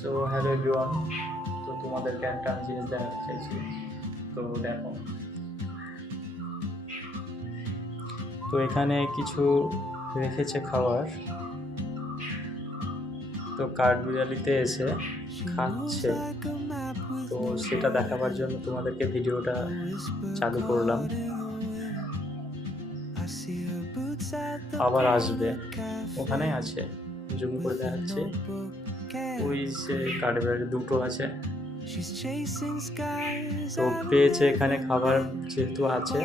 So hello everyone, তো তোমাদেরকে একটা আমি জিনিস দেখাতে চাইছি। তো দেখো, তো এখানে কিছু রেখেছে খাবার। তো কাঠবিড়ালিতে এসে খাচ্ছে, তো সেটা দেখাবার জন্য তোমাদেরকে ভিডিওটা চালু করলাম। আবার আসবে, ওখানে আছে, জুম করে দেখাচ্ছে। ওই সে কাঠবিড়ালি দুটো আছে, তো পেয়েছে এখানে খাবার যেহেতু আছে,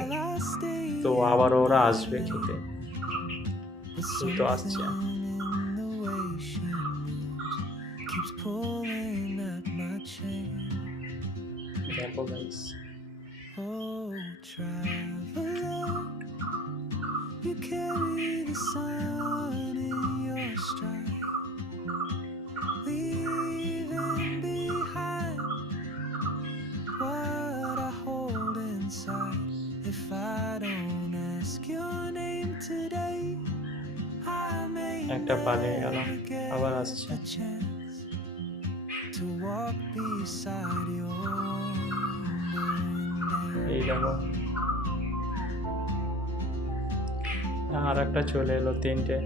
তো আবার ওরা আসবে খেতে। এই তো আসছে। দেখো guys, You carry the sun in your stride, leaving behind what I hold inside. If I don't ask your name today, I may একটা পালিয়ে গেল, never get আবার আসছে। the chance to walk beside your wandering এই days. দেখো, আর একটা চলে এলো, তিনটে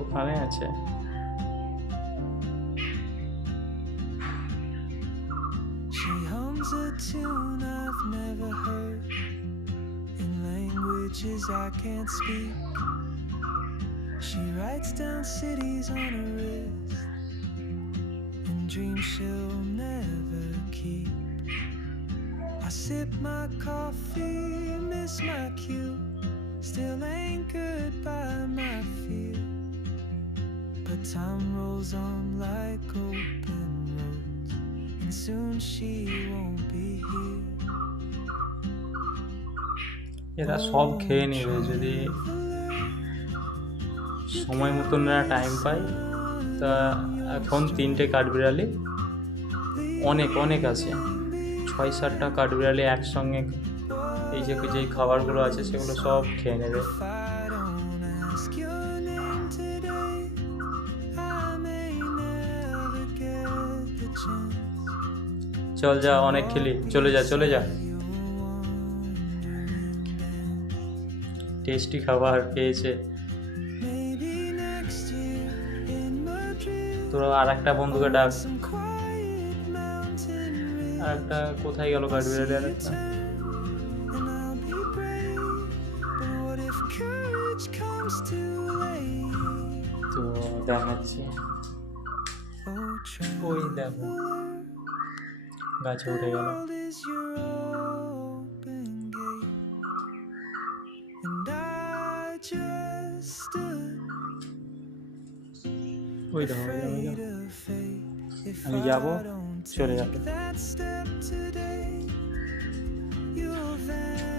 ওখানে আছে। She hums a tune I've never heard in languages I can't speak. She writes down cities on her wrist and dreams she'll never keep. I sip my coffee, miss my cue, still anchored by my fear. But time rolls on like open roads, and soon she won't be here. এরা সব খেয়ে নেবে যদি সময় মতন এরা টাইম পায়। তা এখন তিনটে কাঠবিড়ালি, অনেক অনেক আছে, 6-7টা কাঠবিড়ালি একসঙ্গে এই যে যেই খাবারগুলো আছে সেগুলো সব খেয়ে নেবে। If I don't ask your name today, I may never get the chance. চল যা, অনেক খেলি, চলে যা চলে যা। টেস্টি খাবার পেয়েছে। Maybe next year in Madrid, তোরা আর একটা বন্ধুকে ডাক। some quiet mountain ridge, আর একটা কোথায় গেল কাঠবিড়ালি? আর একটা and I'll be brave. But what if courage comes too late? তো দেখাচ্ছি, Oh, ওই দেখো গাছে উঠে গেল। world is your open gate, and I just stood ওই দেখো, ওই দেখো, ওই afraid দেখো। of fate. If আমি I যাবো, don't চলে take যাবে। that step today, you'll vanish.